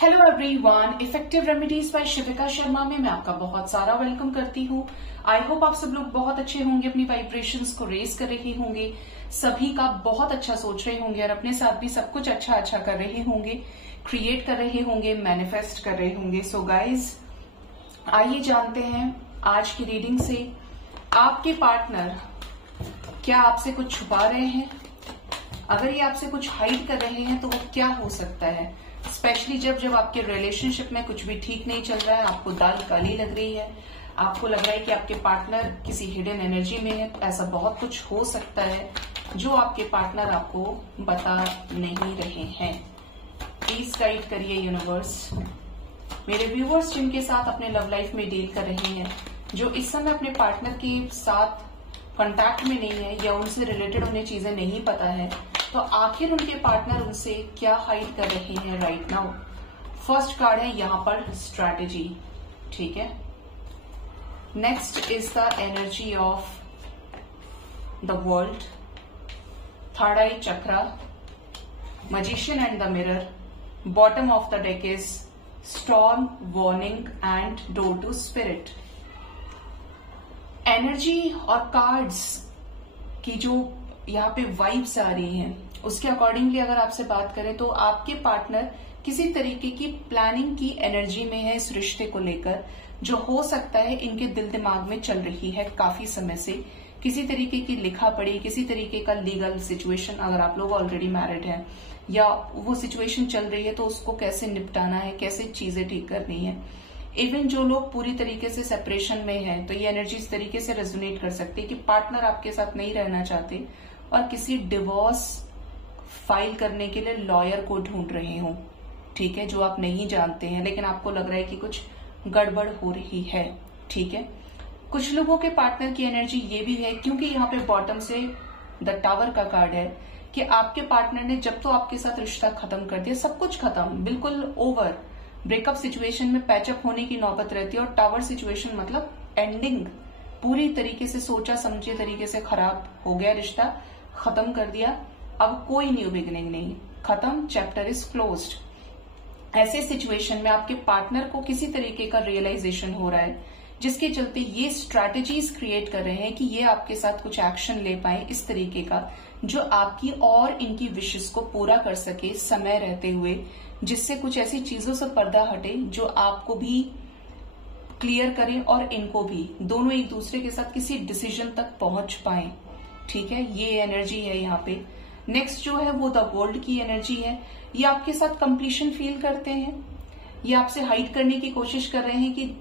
Hello everyone, effective remedies by Shivika Sharma में मैं आपका बहुत सारा वेलकम करती हूँ। आई होप आप सब लोग बहुत अच्छे होंगे, अपनी वाइब्रेशंस को रेज कर रहे होंगे, सभी का बहुत अच्छा सोच रहे होंगे और अपने साथ भी सब कुछ अच्छा कर रहे होंगे, क्रिएट कर रहे होंगे, मैनिफेस्ट कर रहे होंगे। सो गाइज, आइए जानते हैं आज की रीडिंग से आपके पार्टनर क्या आपसे कुछ छुपा रहे हैं। अगर ये आपसे कुछ हाइड कर रहे हैं तो वो क्या हो सकता है, स्पेशली जब आपके रिलेशनशिप में कुछ भी ठीक नहीं चल रहा है, आपको दाल काली लग रही है, आपको लग रहा है कि आपके पार्टनर किसी हिडन एनर्जी में है। ऐसा बहुत कुछ हो सकता है जो आपके पार्टनर आपको बता नहीं रहे हैं। प्लीज गाइड करिए यूनिवर्स। मेरे व्यूअर्स जिनके साथ अपने लव लाइफ में डील कर रहे हैं, जो इस समय अपने पार्टनर के साथ कांटेक्ट में नहीं है या उनसे रिलेटेड उन्हें चीजें नहीं पता है, तो आखिर उनके पार्टनर उनसे क्या हाइड कर रहे हैं राइट नाउ। फर्स्ट कार्ड है यहाँ पर स्ट्रैटेजी, ठीक है। Next is the energy of the world, third eye chakra, magician and the mirror, bottom of the deck is storm, warning and door to spirit. Energy और cards की जो यहाँ पे वाइब्स आ रही हैं, उसके अकॉर्डिंगली अगर आपसे बात करें तो आपके पार्टनर किसी तरीके की प्लानिंग की एनर्जी में है इस रिश्ते को लेकर, जो हो सकता है इनके दिल दिमाग में चल रही है काफी समय से। किसी तरीके की लिखा पढ़ी, किसी तरीके का लीगल सिचुएशन, अगर आप लोग ऑलरेडी मैरिड हैं या वो सिचुएशन चल रही है तो उसको कैसे निपटाना है, कैसे चीजें ठीक करनी है। इवन जो लोग पूरी तरीके से सेपरेशन में हैं, तो ये एनर्जी इस तरीके से रेजोनेट कर सकती है कि पार्टनर आपके साथ नहीं रहना चाहते और किसी डिवोर्स फाइल करने के लिए लॉयर को ढूंढ रहे हो, ठीक है, जो आप नहीं जानते हैं लेकिन आपको लग रहा है कि कुछ गड़बड़ हो रही है, ठीक है। कुछ लोगों के पार्टनर की एनर्जी ये भी है, क्योंकि यहाँ पे बॉटम से द टावर का कार्ड है, कि आपके पार्टनर ने जब तो आपके साथ रिश्ता खत्म कर दिया, सब कुछ खत्म, बिल्कुल ओवर, ब्रेकअप सिचुएशन में पैचअप होने की नौबत रहती है और टावर सिचुएशन मतलब एंडिंग, पूरी तरीके से सोचा समझे तरीके से खराब हो गया रिश्ता, खत्म कर दिया, अब कोई न्यू बिगिनिंग नहीं, खत्म, चैप्टर इज क्लोज्ड। ऐसे सिचुएशन में आपके पार्टनर को किसी तरीके का रियलाइजेशन हो रहा है, जिसके चलते ये स्ट्रैटेजीज क्रिएट कर रहे हैं कि ये आपके साथ कुछ एक्शन ले पाए इस तरीके का, जो आपकी और इनकी विशेष को पूरा कर सके समय रहते हुए, जिससे कुछ ऐसी चीजों से पर्दा हटे जो आपको भी क्लियर करें और इनको भी, दोनों एक दूसरे के साथ किसी डिसीजन तक पहुंच पाए, ठीक है। ये एनर्जी है यहाँ पे। नेक्स्ट जो है वो द वर्ल्ड की एनर्जी है। ये आपके साथ कंप्लीशन फील करते हैं, ये आपसे हाइड करने की कोशिश कर रहे हैं कि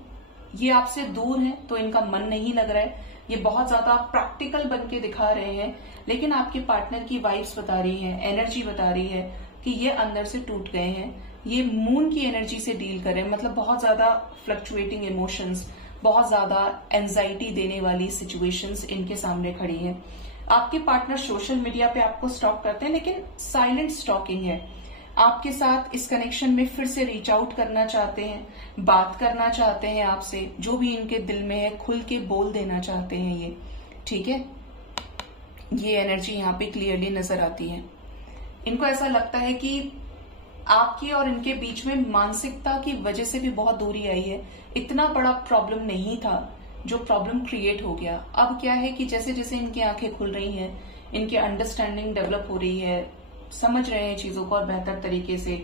ये आपसे दूर है तो इनका मन नहीं लग रहा है, ये बहुत ज्यादा प्रैक्टिकल बन के दिखा रहे हैं, लेकिन आपके पार्टनर की वाइब्स बता रही है, एनर्जी बता रही है कि ये अंदर से टूट गए हैं, ये मून की एनर्जी से डील कर रहे हैं, मतलब बहुत ज्यादा फ्लक्चुएटिंग इमोशंस, बहुत ज्यादा एंजाइटी देने वाली सिचुएशंस इनके सामने खड़ी हैं। आपके पार्टनर सोशल मीडिया पे आपको स्टॉक करते हैं, लेकिन साइलेंट स्टॉकिंग है। आपके साथ इस कनेक्शन में फिर से रीच आउट करना चाहते हैं, बात करना चाहते हैं आपसे, जो भी इनके दिल में है खुल के बोल देना चाहते हैं ये, ठीक है। ये एनर्जी यहाँ पे क्लियरली नजर आती है। इनको ऐसा लगता है कि आपकी और इनके बीच में मानसिकता की वजह से भी बहुत दूरी आई है। इतना बड़ा प्रॉब्लम नहीं था जो प्रॉब्लम क्रिएट हो गया। अब क्या है कि जैसे जैसे इनकी आंखें खुल रही हैं, इनकी अंडरस्टैंडिंग डेवलप हो रही है, समझ रहे हैं चीजों को और बेहतर तरीके से।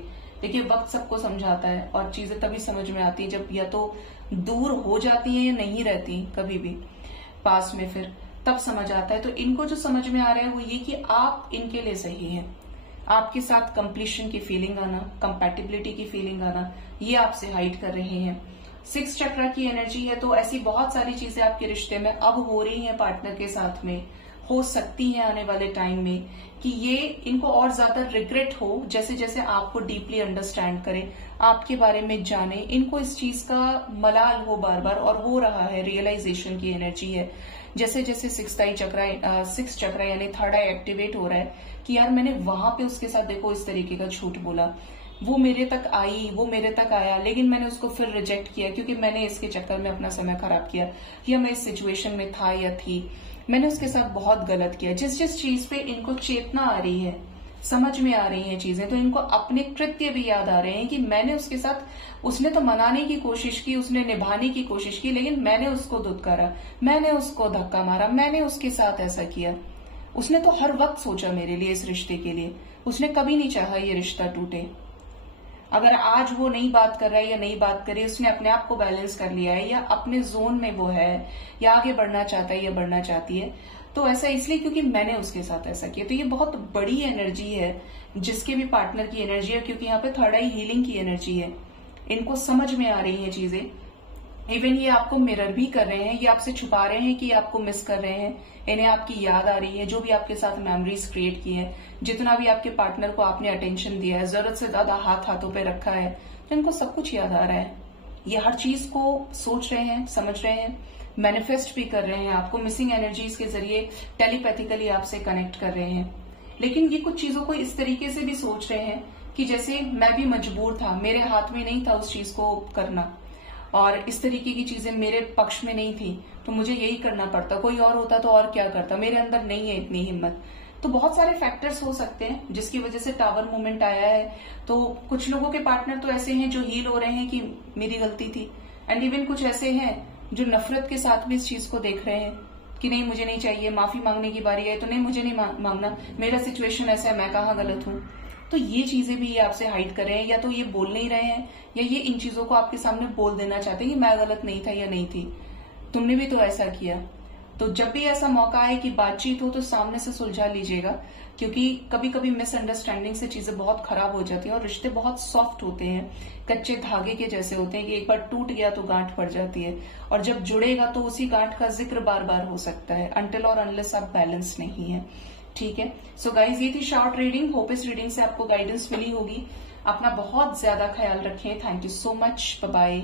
देखिए, वक्त सबको समझाता है और चीजें तभी समझ में आती है जब या तो दूर हो जाती है या नहीं रहती कभी भी पास में, फिर तब समझ आता है। तो इनको जो समझ में आ रहा है वो ये कि आप इनके लिए सही हैं, आपके साथ कंप्लीशन की फीलिंग आना, कंपैटिबिलिटी की फीलिंग आना, ये आपसे हाइड कर रहे हैं। 6 चक्र की एनर्जी है, तो ऐसी बहुत सारी चीजें आपके रिश्ते में अब हो रही हैं, पार्टनर के साथ में हो सकती हैं आने वाले टाइम में, कि ये इनको और ज्यादा रिग्रेट हो, जैसे जैसे आपको डीपली अंडरस्टैंड करें, आपके बारे में जाने, इनको इस चीज का मलाल हो बार बार, और हो रहा है, रियलाइजेशन की एनर्जी है। जैसे जैसे 6 चक्र यानी थर्ड आई एक्टिवेट हो रहा है कि यार मैंने वहां पे उसके साथ देखो इस तरीके का झूठ बोला, वो मेरे तक आई, वो मेरे तक आया, लेकिन मैंने उसको फिर रिजेक्ट किया क्योंकि मैंने इसके चक्कर में अपना समय खराब किया, या मैं इस सिचुएशन में था या थी, मैंने उसके साथ बहुत गलत किया। जिस जिस चीज पे इनको चेतना आ रही है समझ में आ रही हैं चीजें, तो इनको अपने कृत्य भी याद आ रहे हैं कि मैंने उसके साथ, उसने तो मनाने की कोशिश की, उसने निभाने की कोशिश की, लेकिन मैंने उसको दुत्कारा, मैंने उसको धक्का मारा, मैंने उसके साथ ऐसा किया। उसने तो हर वक्त सोचा मेरे लिए, इस रिश्ते के लिए। उसने कभी नहीं चाहा ये रिश्ता टूटे। अगर आज वो नहीं बात कर रहा है या नहीं बात कर रही, उसने अपने आप को बैलेंस कर लिया है या अपने जोन में वो है या आगे बढ़ना चाहता है या बढ़ना चाहती है, तो ऐसा इसलिए क्योंकि मैंने उसके साथ ऐसा किया। तो ये बहुत बड़ी एनर्जी है, जिसके भी पार्टनर की एनर्जी है, क्योंकि यहाँ पे थर्ड आई हीलिंग की एनर्जी है। इनको समझ में आ रही है चीजें। इवन ये आपको मिरर भी कर रहे हैं, ये आपसे छुपा रहे हैं कि आपको मिस कर रहे हैं, इन्हें आपकी याद आ रही है, जो भी आपके साथ मेमोरीज क्रिएट की है, जितना भी आपके पार्टनर को आपने अटेंशन दिया है, जरूरत से ज्यादा हाथों पे रखा है, तो इनको सब कुछ याद आ रहा है। ये हर चीज को सोच रहे हैं, समझ रहे हैं, मैनिफेस्ट भी कर रहे हैं, आपको मिसिंग एनर्जीज के जरिए टेलीपैथिकली आपसे कनेक्ट कर रहे हैं। लेकिन ये कुछ चीजों को इस तरीके से भी सोच रहे हैं कि जैसे मैं भी मजबूर था, मेरे हाथ में नहीं था उस चीज को करना, और इस तरीके की चीजें मेरे पक्ष में नहीं थी, तो मुझे यही करना पड़ता, कोई और होता तो और क्या करता, मेरे अंदर नहीं है इतनी हिम्मत। तो बहुत सारे फैक्टर्स हो सकते हैं जिसकी वजह से टावर मूवमेंट आया है। तो कुछ लोगों के पार्टनर तो ऐसे हैं जो हील हो रहे हैं कि मेरी गलती थी, एंड इवन कुछ ऐसे हैं जो नफरत के साथ भी इस चीज को देख रहे हैं कि नहीं मुझे नहीं चाहिए, माफी मांगने की बारी है तो नहीं मुझे नहीं मांगना, मेरा सिचुएशन ऐसा है, मैं कहाँ गलत हूँ। तो ये चीजें भी ये आपसे हाइड कर रहे हैं, या तो ये बोल नहीं रहे हैं या ये इन चीजों को आपके सामने बोल देना चाहते हैं कि मैं गलत नहीं था या नहीं थी, तुमने भी तो ऐसा किया। तो जब भी ऐसा मौका आए कि बातचीत हो तो सामने से सुलझा लीजिएगा, क्योंकि कभी कभी मिसअंडरस्टैंडिंग से चीजें बहुत खराब हो जाती हैं और रिश्ते बहुत सॉफ्ट होते हैं, कच्चे धागे के जैसे होते हैं कि एक बार टूट गया तो गांठ पड़ जाती है, और जब जुड़ेगा तो उसी गांठ का जिक्र बार बार हो सकता है, अनटिल और अनलेस आप बैलेंस नहीं है। ठीक है, सो गाइज ये थी शॉर्ट रीडिंग। होप इस रीडिंग से आपको गाइडेंस मिली होगी। अपना बहुत ज्यादा ख्याल रखें। Thank you so much, bye bye.